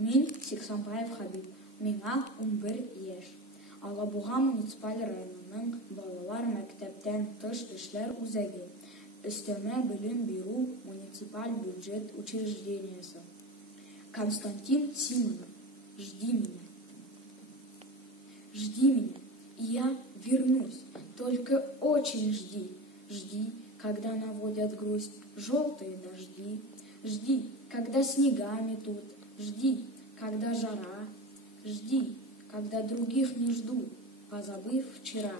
Мин Сиксанбаев Хабиб. Миңа 11 яшь. Алабуга муниципаль районының балалар мәктәптән тыш эшләр үзәге. Өстәмә белем бирү муниципаль бюджет учреждениясе. Константин Симонов. Жди меня. Жди меня, и я вернусь. Только очень жди. Жди, когда наводят грусть желтые дожди. Жди, когда снега метут. Жди, когда жара. Жди, когда других не жду, позабыв вчера.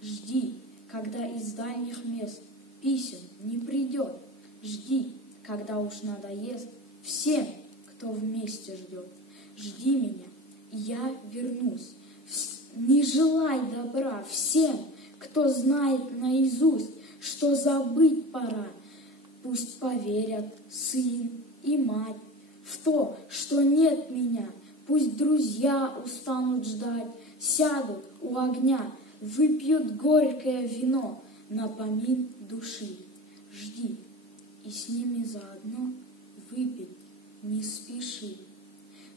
Жди, когда из дальних мест писем не придет. Жди, когда уж надоест всем, кто вместе ждет. Жди меня, и я вернусь. Не желай добра всем, кто знает наизусть, что забыть пора. Пусть поверят сын и мать в то, что нет меня. Пусть друзья устанут ждать, сядут у огня, выпьют горькое вино на помин души. Жди, и с ними заодно выпить не спеши.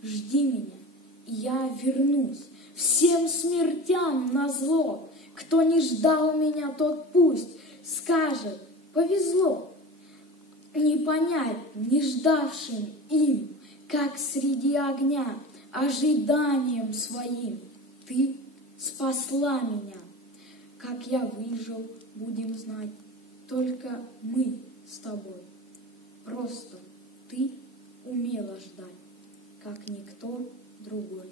Жди меня, и я вернусь. Всем смертям назло. Кто не ждал меня, тот пусть скажет: повезло. Не понять не ждавшим им, как среди огня, ожиданием своим ты спасла меня. Как я выжил, будем знать только мы с тобой. Просто ты умела ждать, как никто другой.